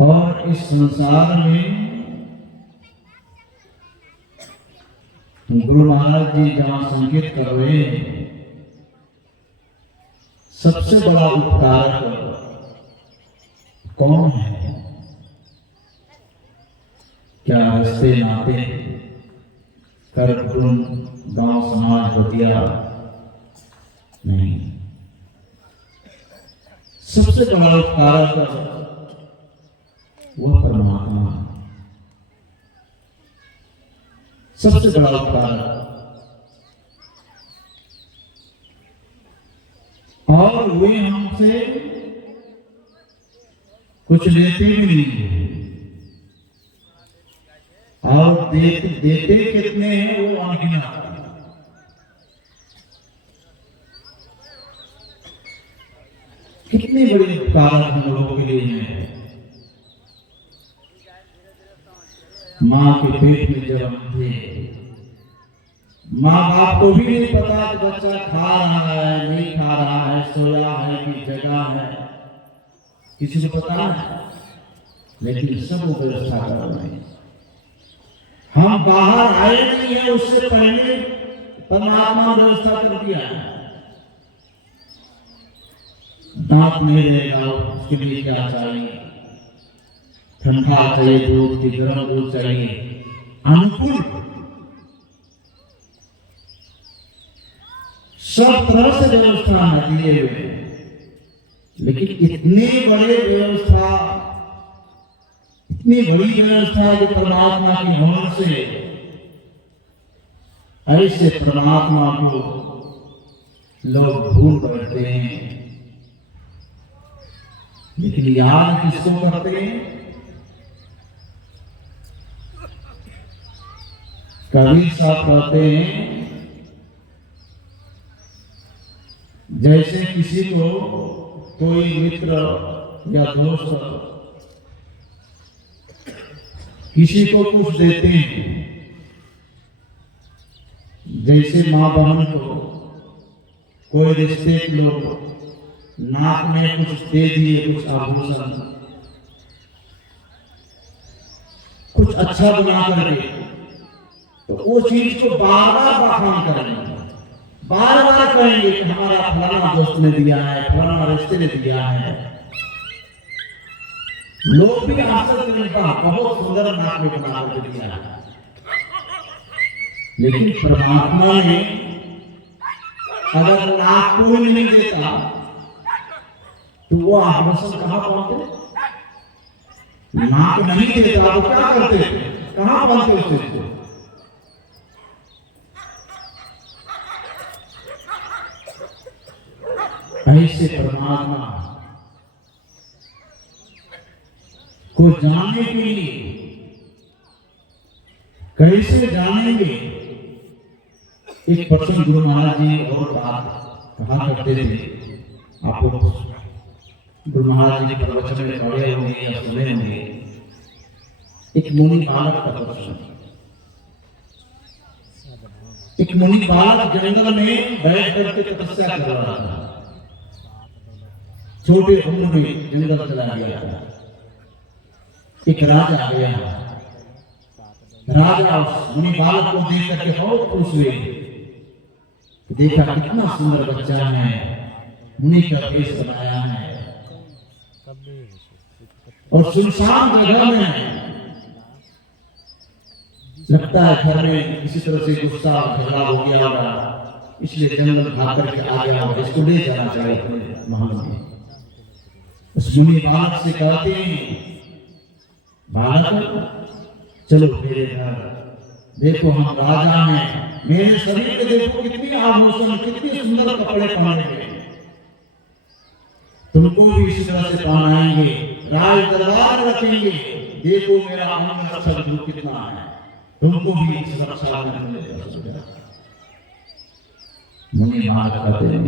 और इस संसार में गुरु महाराज जी जहां संकेत कर रहे हैं, सबसे बड़ा उपकारक कौन है? क्या रिश्ते नाते कर कुटुंब गांव समाज बतिया? नहीं, सबसे बड़ा उपकारक वह परमात्मा, सबसे बड़ा उपकारक। और वे हमसे कुछ लेते भी नहीं है, और देते कितने हैं वो अनगिनत। कितने बड़े उपकारक हम लोगों के लिए हैं। माँ के पेट में जब हम थे, माँ बाप को भी नहीं पता कि बच्चा खा रहा है नहीं खा रहा है, सोया है कि जगा है, किसी को पता है। लेकिन सब व्यवस्था कर रहे हैं। हम बाहर आए नहीं है, उससे पहले परमात्मा व्यवस्था कर दिया है। दांत नहीं रहेगा, उसके लिए क्या चाहिए? ठंडा चाहिए दूध की, गर्म दूध चाहिए, अनुकूल सब तरह से व्यवस्था है दिए हुए। लेकिन इतनी बड़ी व्यवस्था जो परमात्मा की होने से, ऐसे परमात्मा को लोग भूल बैठते हैं। लेकिन याद किसको करते हैं? कबीर साहब कहते हैं, जैसे किसी को कोई मित्र या दोस्त किसी को कुछ देते हैं, जैसे माँ बहन को कोई रिश्ते के लोग नाक में कुछ दे दिए, कुछ आभूषण, कुछ अच्छा बना करके, तो वो चीज को बार बार बखान करेंगे, बार बार कहेंगे कि हमारा फलाना दोस्त ने दिया है, फलाना रिश्ते ने दिया है। लोग भी आश्चर्य मिलता, बहुत सुंदर नाक में बना कर दिया है। लेकिन परमात्मा ने अगर नाक को नहीं देता तो वो आभूषण कहां पहुंचते? नाक नहीं देता तो क्या करते? कहां पहुंचते उससे? ऐसे परमात्मा को जानने के लिए कैसे जानेंगे? एक प्रसंग गुरु महाराज जी और बात कहा करते थे, आपको गुरु महाराज जी के प्रवचन में पढ़े होंगे या सुने होंगे। एक मुनि बालक का प्रश्न। एक मुनि बालक जंगल में बैठ करके तपस्या कर रहा था। छोटे उम्र में जंगल चला गया था। एक राजा आ गया। राजा उस मुनि बालक को देख करके बहुत खुश हुए। देखा कितना सुंदर बच्चा है, मुनि का वेश बनाया है और सुनसान जगह में लगता है घर में किसी तरह से गुस्सा झगड़ा हो गया होगा, इसलिए जंगल भाग करके आ गया होगा, इसको ले जाना चाहिए अपने महल में। उस मुनि बालक से कहते हैं, बालक चलो मेरे घर, देखो हम राजा हैं, मेरे शरीर पे देखो कितनी आभूषण, कितने सुंदर कपड़े पहने हैं, तुमको भी इसी तरह से पहनाएंगे, राज दरबार रखेंगे, देखो मेरा अंग रक्षक रूप कितना है, तुमको भी इस रक्षा में मिलेगा। मुनि बालक कहते हैं,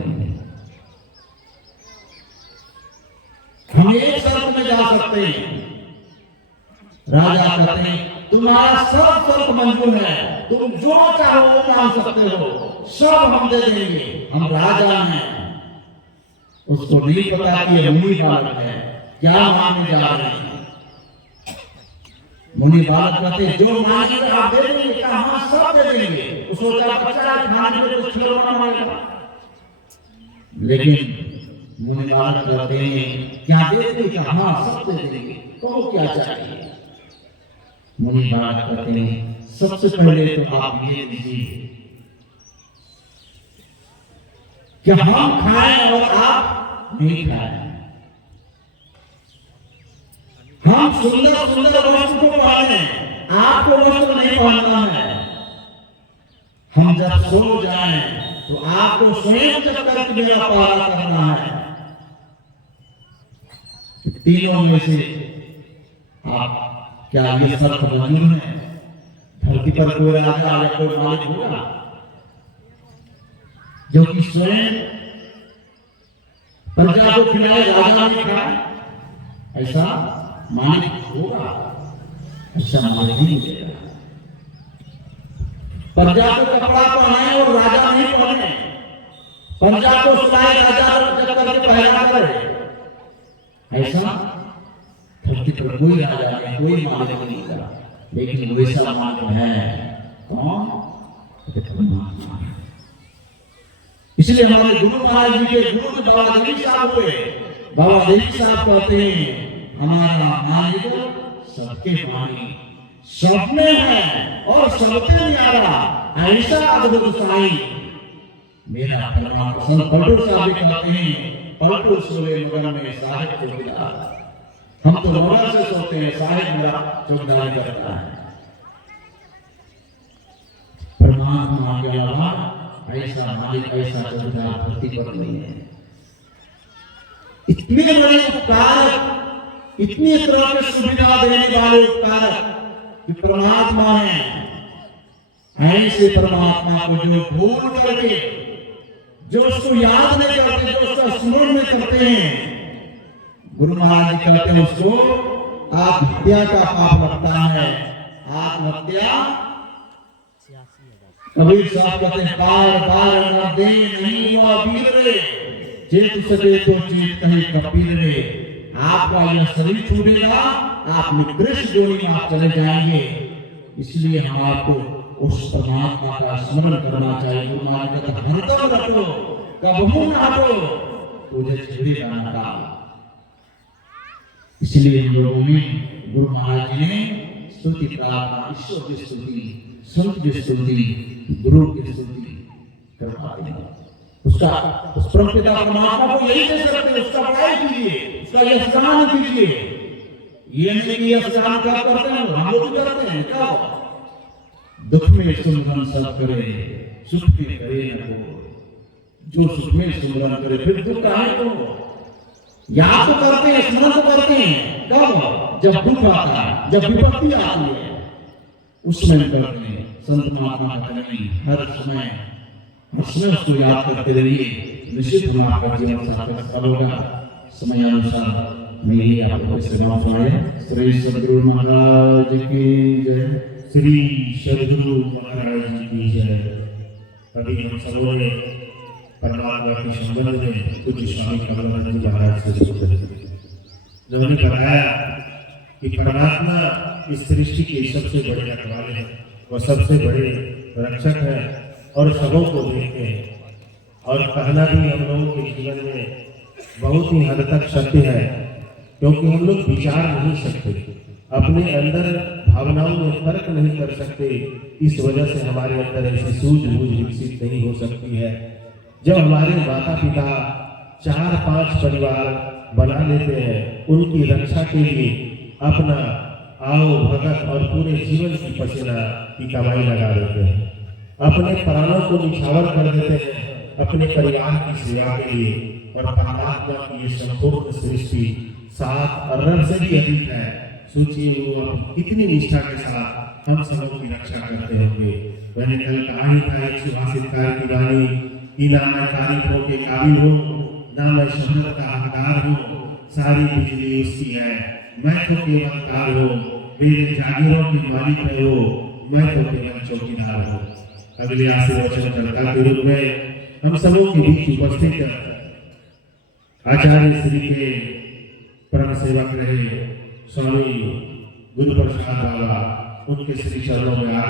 हम एक शर्त में जा सकते हैं। राजा कहते हैं, तुम्हारा सब शर्त मंजूर है, तुम जो चाहो वो मांग सकते हो, सब हम दे देंगे, हम राजा हैं। उसको नहीं पता कि ये मुनि बालक है, क्या मांगने जा रहे हैं। मुनि बालक कहते जो मांगेंगे आप दे देंगे, कहाँ सब दे देंगे। वो सोचा बच्चा खाने में कुछ खिलौना मांगेगा, लेकिन मुनि बालक कहते हैं क्या दे देंगे, कहाँ सब दे देंगे, तो क्या चाहिए। मुनि बालक कहते हैं सबसे पहले तो आप ये दीजिए कि हम खाएं और आप नहीं खाएं। हम सुंदर सुंदर वस्त्र को पहने, आपको वस्त्र नहीं पहनना है। हम जब सो जाएं तो आपको स्वयं जब तक मेरा पाला करना है। तीनों में से आप क्या ये शर्त मंजूर है? धरती पर कोई राजा या कोई मालिक होगा जो कि स्वयं प्रजा को खिलाए, राजा नहीं खाए? ऐसा मालिक होगा? ऐसा मालिक नहीं मिलेगा। प्रजा को कपड़ा पहनाए और राजा नहीं पहने, प्रजा को सुनाए, राजा जब करके पहना करे, ऐसा धरती पर कोई राजा नहीं, कोई मालिक नहीं था। लेकिन वैसा मालिक है कौन? परमात्मा। इसलिए हमारे गुरु महाराज जी के गुरु बाबा देवी साहब हुए। बाबा देवी साहब कहते हैं हमारा मालिक सबके मालिक, सब में है और सबके न्यारा, ऐसा अद्भुत साईं मेरा परमात्मा। संत पलटू साहब भी कहते हैं पलटू सोए मगन में साहिब चौकीदार। हम तो मगन से सोते हैं, साहिब मेरा चौकीदार करता है। परमात्मा के अलावा ऐसा मालिक, ऐसा चौकीदार धरती पर नहीं है। इतने बड़े उपकारक, इतनी तरह की सुविधा देने वाले उपकारक कि परमात्मा है। ऐसे परमात्मा को जो भूल करके, जो उसको याद नहीं करते, जो उसका स्मरण नहीं करते हैं, गुरु महाराज जी कहते हैं उसको आत्महत्या का पाप लगता है। आत्महत्या कबीर साहब कहते हैं बार बार न दे नहीं वो अबीर रे, चेत सके तो चेत कहीं कबीर रे। आपका यह शरीर छूटेगा, आप निकृष्ट जोनी में आप चले जाएंगे। इसलिए हम आपको उस परमात्मा का स्मरण करना चाहिए। गुरु महाराज कहते हरदम रखो, कबहू न हटो, तुझे छेड़ेगा न काल। इसलिए हम लोगों में गुरु महाराज जी ने स्तुति प्रार्थना, ईश्वर की स्तुति, संत की स्तुति, गुरु की स्तुति करवाते हैं। उसका उस परमपिता परमात्मा को यही कह सकते हैं, उसका बड़ाई कीजिए, उसका यशगान कीजिए। ये नहीं कि यशगान क्या करते हैं, हम लोग करते हैं क्या? दुख में सुमरन सब करे, सुख में करे न को। जो सुख में सुमरन करे फिर दुख काहे को? याद तो करते हैं, स्मरण तो करते हैं, कब? जब दुख आता है, जब विपत्ति आती है, उसमें करते हैं। संत महात्मा कहते हैं हर समय उसको याद करते रहिए, निश्चित हम आपका जीवन सफल होगा। समय अनुसार मैं यही आपको सेवा सुनाया। श्री सद्गुरु महाराज की जय। श्री सद्गुरु महाराज जी की जय। अभी हम सबों ने परमात्मा के संबंध में कुछ स्वामी कमलानंद जी महाराज से सुनते हैं, जो उन्हें बताया कि परमात्मा इस सृष्टि के सबसे बड़े रखवाले हैं, वह सबसे बड़े रक्षक है और सबों को देखते हैं। और कहना भी हम लोगों के जीवन में बहुत ही हद तक सत्य है, क्योंकि हम लोग विचार नहीं सकते, अपने अंदर भावनाओं में फर्क नहीं कर सकते। इस वजह से हमारे अंदर ऐसी सूझबूझ विकसित नहीं हो सकती है। जब हमारे माता पिता 4-5 परिवार बना लेते हैं, उनकी रक्षा के लिए अपना आओ भगत और पूरे जीवन की पसीना की कमाई लगा देते हैं, अपने प्राणों को निछावर कर देते हैं अपने परिवार की सेवा के लिए। और परमात्मा की ये संपूर्ण सृष्टि 7 अरब से भी अधिक है। सोचिए वो कितनी निष्ठा के साथ हम सबों की रक्षा करते होंगे। मैंने कल कहा ही था एक सुभाषितकार की वाणी कि ना मैं तारीफों के काबिल हूँ, ना मैं शोहरत का हकदार हूँ, सारी बिजली उसकी है, मैं तो केवल तार हूँ, मेरे जागीरों की मालिक है वो, मैं तो केवल चौकीदार हूँ। अगले आशीर्वचन कर्ता के रूप में हम सबों के बीच उपस्थित आचार्य श्री के परम सेवक रहे स्वामी गुरु प्रसाद बाबा उनके श्री चरणों में आ